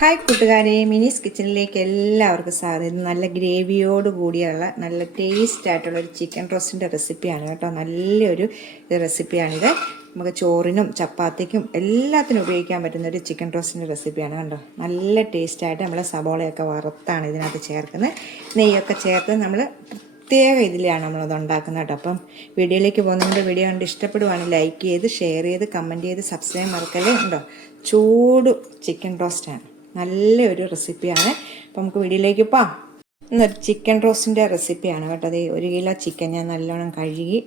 Hi കൂട്ടുകാരെ, മിനീസ് കിച്ചണിലേക്ക് എല്ലാവർക്കും സ്വാഗതം. നല്ല ഗ്രേവിയോട് കൂടിയുള്ള നല്ല ടേസ്റ്റ് ആയിട്ടുള്ള ഒരു ചിക്കൻ റോസ്റ്റിൻ്റെ റെസിപ്പിയാണ് കേട്ടോ. നല്ലൊരു റെസിപ്പിയാണിത്. നമുക്ക് ചോറിനും ചപ്പാത്തിക്കും എല്ലാത്തിനും ഉപയോഗിക്കാൻ പറ്റുന്ന ഒരു ചിക്കൻ റോസ്റ്റിൻ്റെ റെസിപ്പിയാണ് കണ്ടോ. നല്ല ടേസ്റ്റായിട്ട് നമ്മൾ സബോളയൊക്കെ വറുത്താണ് ഇതിനകത്ത് ചേർക്കുന്നത്. നെയ്യൊക്കെ ചേർത്ത് നമ്മൾ പ്രത്യേക ഇതിലാണ് നമ്മളത് ഉണ്ടാക്കുന്നത് കേട്ടോ. അപ്പം വീഡിയോയിലേക്ക് പോകുന്നതുകൊണ്ട് വീഡിയോ കണ്ട് ഇഷ്ടപ്പെടുവാണെങ്കിൽ ലൈക്ക് ചെയ്ത് ഷെയർ ചെയ്ത് കമൻറ്റ് ചെയ്ത് സബ്സ്ക്രൈബ് മറക്കല്ലേ. ഉണ്ടോ, ചൂട് ചിക്കൻ റോസ്റ്റാണ്, നല്ലൊരു റെസിപ്പിയാണ്. അപ്പോൾ നമുക്ക് വീഡിയോയിലേക്ക് പോകാം. ഇന്നൊരു ചിക്കൻ റോസ്റ്റിൻ്റെ റെസിപ്പിയാണ് കേട്ടോ. അത് 1 കിലോ ചിക്കൻ ഞാൻ നല്ലോണം കഴുകി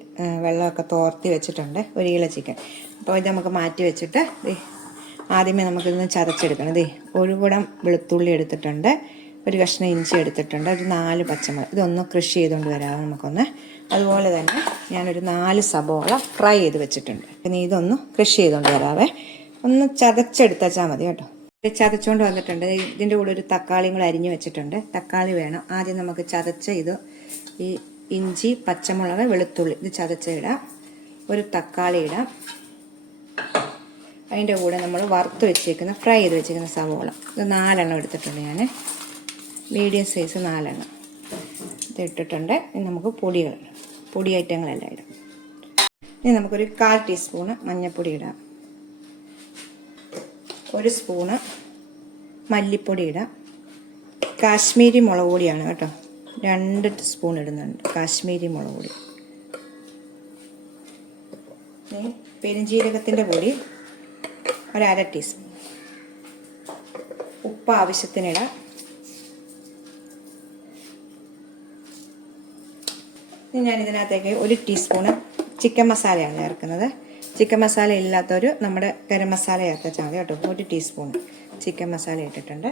വെള്ളമൊക്കെ തോർത്തി വെച്ചിട്ടുണ്ട്. 1 കിലോ ചിക്കൻ. അപ്പോൾ ഇത് നമുക്ക് മാറ്റി വെച്ചിട്ട് ആദ്യമേ നമുക്കിതൊന്ന് ചതച്ചെടുക്കണം. 1 കുടം വെളുത്തുള്ളി എടുത്തിട്ടുണ്ട്, 1 കഷ്ണം ഇഞ്ചി എടുത്തിട്ടുണ്ട്, ഒരു 4 പച്ചമുളക്. ഇതൊന്ന് കൃഷി ചെയ്തുകൊണ്ട് വരാം നമുക്കൊന്ന്. അതുപോലെ തന്നെ ഞാനൊരു 4 സബോള ഫ്രൈ ചെയ്ത് വെച്ചിട്ടുണ്ട്. പിന്നെ ഇതൊന്ന് കൃഷി ചെയ്തുകൊണ്ട് വരാവേ. ഒന്ന് ചതച്ചെടുത്താൽ മതി കേട്ടോ. ചതച്ചുകൊണ്ട് വന്നിട്ടുണ്ട്. ഇതിൻ്റെ കൂടെ ഒരു തക്കാളിയും കൂടെ അരിഞ്ഞു വെച്ചിട്ടുണ്ട്. തക്കാളി വേണം. ആദ്യം നമുക്ക് ചതച്ച ഈ ഇഞ്ചി, പച്ചമുളക്, വെളുത്തുള്ളി ഇത് ചതച്ച ഇടാം. ഒരു തക്കാളി ഇടാം. അതിൻ്റെ കൂടെ നമ്മൾ വറുത്ത് വെച്ചേക്കുന്ന ഫ്രൈ ചെയ്ത് വെച്ചേക്കുന്ന സവോള ഇത് 4 എണ്ണം എടുത്തിട്ടുണ്ട് ഞാൻ. മീഡിയം സൈസ് 4 എണ്ണം ഇത് ഇട്ടിട്ടുണ്ട്. ഇനി നമുക്ക് പൊടി ഐറ്റങ്ങളെല്ലാം ഇടാം. ഇനി നമുക്കൊരു 1/4 ടീസ്പൂണ് മഞ്ഞൾപ്പൊടി ഇടാം. 1 സ്പൂണ് മല്ലിപ്പൊടി ഇടാം. കാശ്മീരി മുളക് പൊടിയാണ് കേട്ടോ, 2 സ്പൂൺ ഇടുന്നുണ്ട് കാശ്മീരി മുളക് പൊടി. പെരുംജീരകത്തിൻ്റെ പൊടി 1/2 ടീസ്പൂൺ. ഉപ്പ് ആവശ്യത്തിനിടാം. ഇനി ഞാൻ ഇതിനകത്തേക്ക് 1 ടീസ്പൂണ് ചിക്കൻ മസാലയാണ് ചേർക്കുന്നത്. ചിക്കൻ മസാല ഇല്ലാത്തൊരു നമ്മുടെ ഗരം മസാല ചേർത്താൽ മതി കേട്ടോ. 1 ടീസ്പൂൺ ചിക്കൻ മസാല ഇട്ടിട്ടുണ്ട്.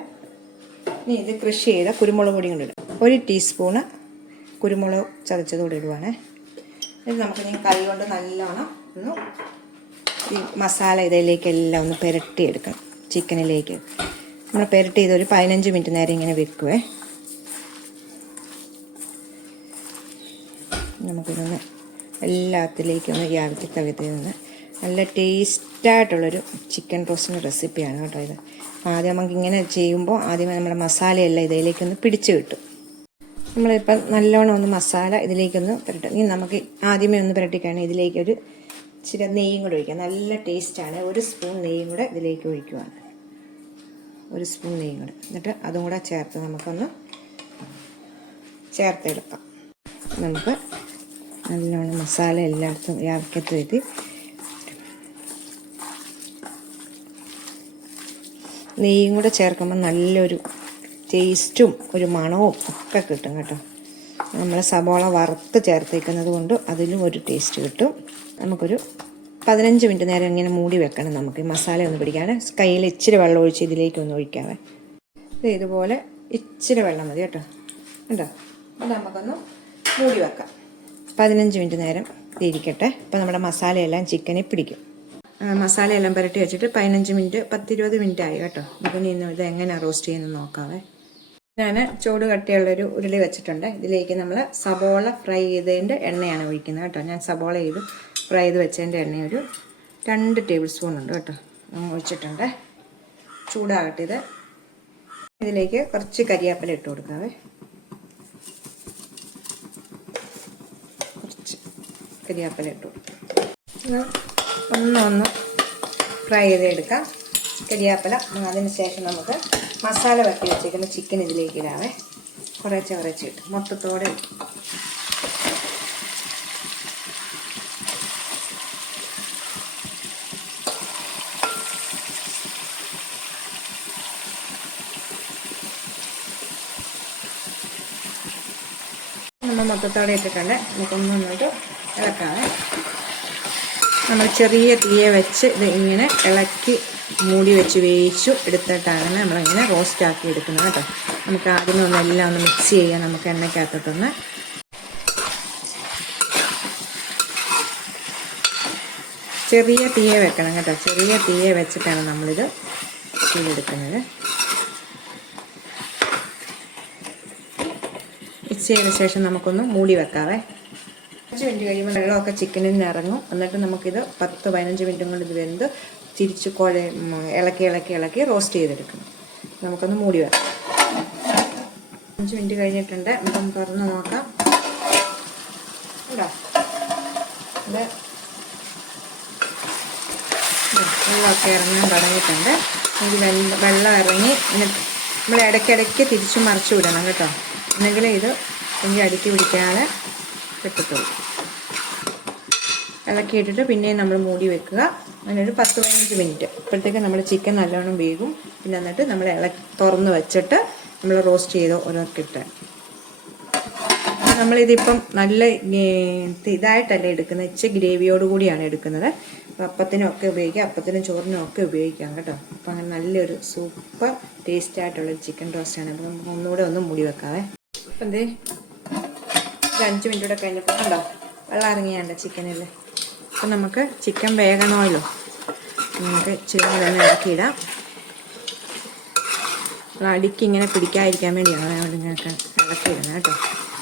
ഇനി ഇത് കൃഷി ചെയ്ത കുരുമുളക് പൊടിയും കൂടി ഇടും. 1 ടീസ്പൂണ് കുരുമുളക് ചതച്ചതുകൂടി ഇടുവാണ്. ഇത് നമുക്ക് കൈ കൊണ്ട് നല്ലോണം ഒന്ന് ഈ മസാല ഇതിലേക്കെല്ലാം ഒന്ന് പുരട്ടിയെടുക്കണം. ചിക്കനിലേക്ക് നമ്മൾ പുരട്ടി ഇതൊരു 15 മിനിറ്റ് നേരം ഇങ്ങനെ വെക്കുവേ. നമുക്കിതൊന്ന് എല്ലാത്തിലേക്കും ഒന്ന് യാവിക്ക് തവിന്ന് നല്ല ടേസ്റ്റായിട്ടുള്ളൊരു ചിക്കൻ റോസ്റ്റിൻ്റെ റെസിപ്പിയാണ് കേട്ടോ ഇത്. ആദ്യം നമുക്ക് ഇങ്ങനെ ചെയ്യുമ്പോൾ ആദ്യമേ നമ്മുടെ മസാലയെല്ലാം ഇതിലേക്കൊന്ന് പിടിച്ച് കിട്ടും. നമ്മളിപ്പം നല്ലോണം ഒന്ന് മസാല ഇതിലേക്കൊന്ന് പുരട്ടും. ഇനി നമുക്ക് ആദ്യമേ ഒന്ന് പുരട്ടിക്കാണെങ്കിൽ ഇതിലേക്കൊരു ഇച്ചിരി നെയ്യും കൂടെ ഒഴിക്കാം. നല്ല ടേസ്റ്റാണ്. 1 സ്പൂൺ നെയ്യും കൂടെ ഇതിലേക്ക് ഒഴിക്കുവാണ്. 1 സ്പൂൺ നെയ്യും കൂടെ എന്നിട്ട് അതും കൂടെ ചേർത്ത് നമുക്കൊന്ന് ചേർത്തെടുക്കാം. നമുക്ക് നല്ലോണം മസാല എല്ലായിടത്തും യാവിക്കത്ത് എഴുതി നെയ്യും കൂടെ ചേർക്കുമ്പോൾ നല്ലൊരു ടേസ്റ്റും ഒരു മണവും ഒക്കെ കിട്ടും കേട്ടോ. നമ്മൾ സബോള വറുത്ത് ചേർത്തേക്കുന്നത് കൊണ്ട് അതിലും ഒരു ടേസ്റ്റ് കിട്ടും. നമുക്കൊരു 15 മിനിറ്റ് നേരം ഇങ്ങനെ മൂടി വെക്കണം. നമുക്ക് മസാല ഒന്ന് പിടിക്കാൻ. കയ്യിൽ ഇച്ചിരി വെള്ളം ഒഴിച്ച് ഇതിലേക്കൊന്ന് ഒഴിക്കാവേ. ഇതുപോലെ ഇച്ചിരി വെള്ളം മതി കേട്ടോ. ഉണ്ടോ, അത് നമുക്കൊന്ന് മൂടി വെക്കാം. 15 മിനിറ്റ് നേരം ഇരിക്കട്ടെ. അപ്പോൾ നമ്മുടെ മസാലയെല്ലാം ചിക്കനെ പിടിക്കും. മസാലയെല്ലാം പുരട്ടി വെച്ചിട്ട് 15 മിനിറ്റ് 10-20 മിനിറ്റ് ആയി കേട്ടോ. നമുക്ക് ഇന്ന് ഇത് എങ്ങനെ റോസ്റ്റ് ചെയ്യുന്നത് നോക്കാവേ. ഞാൻ ചൂട് കട്ടിയുള്ളൊരു ഉരുളി വെച്ചിട്ടുണ്ട്. ഇതിലേക്ക് നമ്മൾ സബോള ഫ്രൈ ചെയ്തതിൻ്റെ എണ്ണയാണ് ഒഴിക്കുന്നത് കേട്ടോ. ഞാൻ സബോള ഫ്രൈ ചെയ്ത് വെച്ചതിൻ്റെ എണ്ണ ഒരു 2 ടേബിൾ സ്പൂൺ ഉണ്ട് കേട്ടോ ഒഴിച്ചിട്ടുണ്ട്. ചൂടാകട്ടെ ഇത്. ഇതിലേക്ക് കുറച്ച് കരിയാപ്പില ഇട്ട് കൊടുക്കാവേ. കരിയാപ്പില ഇട്ട് കൊടുക്കാം. ഒന്ന് ഫ്രൈ ചെയ്തെടുക്കാം കരിയാപ്പില. അതിന് ശേഷം നമുക്ക് മസാല വരട്ടി വെച്ചേക്കുന്ന ചിക്കൻ ഇതിലേക്ക് ഇടാവേ. കുറച്ച് ഇട്ട് മൊത്തത്തോടെ ഇട്ട് നമ്മൾ മൊത്തത്തോടെ ഇട്ടിട്ടുണ്ട്. നമുക്കൊന്നിട്ട് ഇളക്കാവേ. നമ്മൾ ചെറിയ തീയെ വെച്ച് ഇത് ഇങ്ങനെ ഇളക്കി മൂടി വെച്ച് വേവിച്ചു എടുത്തിട്ടാണ് നമ്മളിങ്ങനെ റോസ്റ്റ് ആക്കി എടുക്കുന്നത് കേട്ടോ. നമുക്ക് ആദ്യമേ ഒന്നെല്ലാം ഒന്ന് മിക്സ് ചെയ്യാം. നമുക്ക് എണ്ണയ്ക്കകത്തോട്ടൊന്ന് ചെറിയ തീയെ വെക്കണം കേട്ടോ. ചെറിയ തീയെ വെച്ചിട്ടാണ് നമ്മളിത് ചെയ്തെടുക്കുന്നത്. മിക്സ് ചെയ്തതിന് ശേഷം നമുക്കൊന്ന് മൂടി വെക്കാവേ. 5 മിനിറ്റ് കഴിയുമ്പോൾ വെള്ളമൊക്കെ ചിക്കനിൽ നിന്ന് ഇറങ്ങും. എന്നിട്ട് നമുക്കിത് 10-15 മിനിറ്റും കൊണ്ട് ഇത് വെന്ത് തിരിച്ച് ഇളക്കി റോസ്റ്റ് ചെയ്തെടുക്കണം. നമുക്കൊന്ന് മൂടി വെക്കാം. 5 മിനിറ്റ് കഴിഞ്ഞിട്ടുണ്ട്. നമുക്കൊന്ന് തുറന്ന് നോക്കാം. കേട്ടോ, ഇത് വെള്ളമൊക്കെ ഇറങ്ങാൻ തുടങ്ങിയിട്ടുണ്ട്. ഇത് വെള്ളം ഇറങ്ങി നമ്മൾ ഇടയ്ക്കിടയ്ക്ക് തിരിച്ചു മറിച്ച് വിടണം കേട്ടോ, എന്നെങ്കിലേ ഇത് എനിക്ക് അടുക്കി പിടിക്കാതെ കിട്ടത്തുള്ളൂ. ഇളക്കി ഇട്ടിട്ട് പിന്നെയും നമ്മൾ മൂടി വെക്കുക. അങ്ങനെ ഒരു 10-15 മിനിറ്റ്. അപ്പോഴത്തേക്ക് നമ്മൾ ചിക്കൻ നല്ലോണം വേകും. പിന്നെ എന്നിട്ട് നമ്മൾ തുറന്ന് വെച്ചിട്ട് നമ്മൾ റോസ്റ്റ് ചെയ്ത് ഓരോക്കിട്ട്. നമ്മളിതിപ്പം നല്ല ഇതായിട്ടല്ല എടുക്കുന്നത്, ഇച്ചിരി ഗ്രേവിയോട് കൂടിയാണ് എടുക്കുന്നത്. അപ്പത്തിനൊക്കെ ഉപയോഗിക്കാം, അപ്പത്തിനും ചോറിനും ഒക്കെ ഉപയോഗിക്കാം കേട്ടോ. അപ്പം അങ്ങനെ നല്ലൊരു സൂപ്പർ ടേസ്റ്റ് ആയിട്ടുള്ളൊരു ചിക്കൻ റോസ്റ്റാണ്. അപ്പം നമുക്ക് ഒന്നുകൂടെ ഒന്ന് മൂടി വെക്കാവേ. അപ്പം എന്തേ 5 മിനിറ്റ് കൂടെ കഴിഞ്ഞപ്പോൾ കണ്ടോ വെള്ളം ഇറങ്ങിയാണ്ട് ചിക്കനിൽ. അപ്പം നമുക്ക് ചിക്കൻ വേഗണമല്ലോ, നമുക്ക് ചിക്കൻ തന്നെ ഇറക്കിയിടാം. അടിക്ക് ഇങ്ങനെ പിടിക്കാതിരിക്കാൻ വേണ്ടിയാണ് ഇങ്ങനെയൊക്കെ ഇറക്കിയിടുന്നത് കേട്ടോ.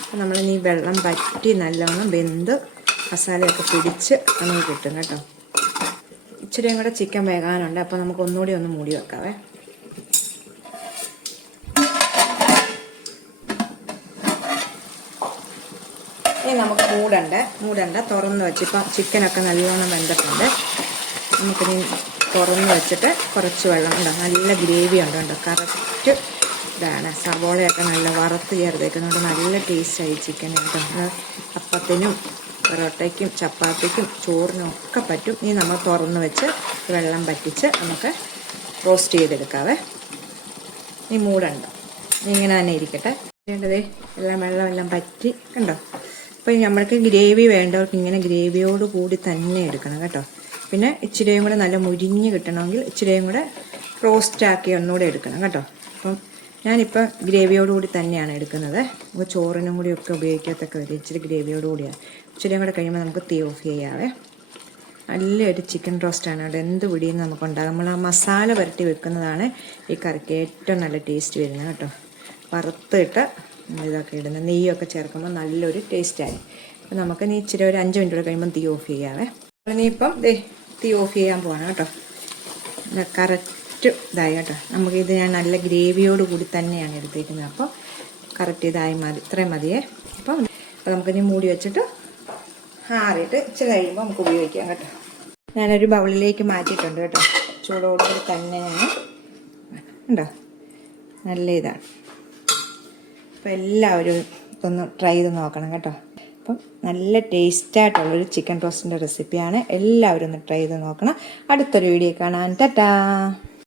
അപ്പം നമ്മളിനി വെള്ളം പറ്റി നല്ലോണം വെന്ത് മസാലയൊക്കെ പിടിച്ച് നമുക്ക് കിട്ടും കേട്ടോ. ഇച്ചിരിയും കൂടെ ചിക്കൻ വേകാനുണ്ട്. അപ്പോൾ നമുക്ക് ഒന്നുകൂടി ഒന്ന് മൂടി വെക്കാവേ. ഇനി നമുക്ക് മൂടണ്ട തുറന്ന് വെച്ച് ഇപ്പം ചിക്കനൊക്കെ നല്ലോണം വെന്തിട്ടുണ്ട്. നമുക്കിനി തുറന്ന് വെച്ചിട്ട് കുറച്ച് വെള്ളം ഉണ്ടോ, നല്ല ഗ്രേവി ഉണ്ടോ, കറക്റ്റ് ഇതാണ്. സവോളയൊക്കെ നല്ല വറുത്ത് ചേർത്തേക്കുന്നുണ്ട്. നല്ല ടേസ്റ്റായി ചിക്കൻ കേട്ടോ. അപ്പത്തിനും പൊറോട്ടയ്ക്കും ചപ്പാത്തിക്കും ചോറിനും ഒക്കെ പറ്റും. ഇനി നമ്മൾ തുറന്ന് വെച്ച് വെള്ളം പറ്റിച്ച് നമുക്ക് റോസ്റ്റ് ചെയ്തെടുക്കാവേ. ഇനി മൂടണ്ട, ഇങ്ങനെ തന്നെ ഇരിക്കട്ടെ. വേണ്ടതേ എല്ലാം വെള്ളമെല്ലാം പറ്റി കണ്ടോ. അപ്പോൾ നമ്മൾക്ക് ഗ്രേവി വേണ്ടവർക്ക് ഇങ്ങനെ ഗ്രേവിയോട് കൂടി തന്നെ എടുക്കണം കേട്ടോ. പിന്നെ ഇച്ചിരിയും കൂടെ നല്ല മുരിഞ്ഞ് കിട്ടണമെങ്കിൽ ഇച്ചിരിയും കൂടെ റോസ്റ്റാക്കി ഒന്നുകൂടെ എടുക്കണം കേട്ടോ. അപ്പം ഞാനിപ്പോൾ ഗ്രേവിയോടുകൂടി തന്നെയാണ് എടുക്കുന്നത്. നമുക്ക് ചോറിനും കൂടി ഒക്കെ ഉപയോഗിക്കത്തൊക്കെ വരും. ഇച്ചിരി ഗ്രേവിയോടുകൂടിയാണ്. ഇച്ചിരിയും കൂടെ കഴിയുമ്പോൾ നമുക്ക് തീ ഓഫ് ചെയ്യാവേ. നല്ലൊരു ചിക്കൻ റോസ്റ്റാണ്. അവിടെ എന്ത് പിടിയും നമുക്കുണ്ടാകും. നമ്മൾ ആ മസാല പുരട്ടി വെക്കുന്നതാണ് ഈ കറിക്ക് ഏറ്റവും നല്ല ടേസ്റ്റ് വരുന്നത് കേട്ടോ. വറുത്തിട്ട് ഇതൊക്കെ ഇടുന്നത് നെയ്യൊക്കെ ചേർക്കുമ്പോൾ നല്ലൊരു ടേസ്റ്റായി. അപ്പം നമുക്ക് നീ ഇച്ചിരി ഒരു 5 മിനിറ്റ് കൂടെ കഴിയുമ്പോൾ തീ ഓഫ് ചെയ്യാവേ. നീ ഇപ്പം തീ ഓഫ് ചെയ്യാൻ പോവാണ് കേട്ടോ. കറക്റ്റ് ഇതായി കേട്ടോ. നമുക്കിത് ഞാൻ നല്ല ഗ്രേവിയോട് കൂടി തന്നെയാണ് എടുത്തേക്കുന്നത്. അപ്പോൾ കറക്റ്റ് ഇതായി മതി, ഇത്രയും മതിയേ. അപ്പോൾ നമുക്കിനി മൂടി വെച്ചിട്ട് ആറിയിട്ട് ഇച്ചിരി കഴിയുമ്പോൾ നമുക്ക് ഉപയോഗിക്കാം കേട്ടോ. ഞാനൊരു ബൗളിലേക്ക് മാറ്റിയിട്ടുണ്ട് കേട്ടോ. ചൂടോടുകൂടി തന്നെ ഞാൻ ഉണ്ടോ, നല്ല ഇതാണ്. അപ്പോൾ എല്ലാവരും ഇതൊന്ന് ട്രൈ ചെയ്ത് നോക്കണം കേട്ടോ. അപ്പം നല്ല ടേസ്റ്റായിട്ടുള്ളൊരു ചിക്കൻ റോസ്റ്റിൻ്റെ റെസിപ്പിയാണ്. എല്ലാവരും ഒന്ന് ട്രൈ ചെയ്ത് നോക്കണം. അടുത്തൊരു വീഡിയോ കാണാൻ. ടാറ്റാ.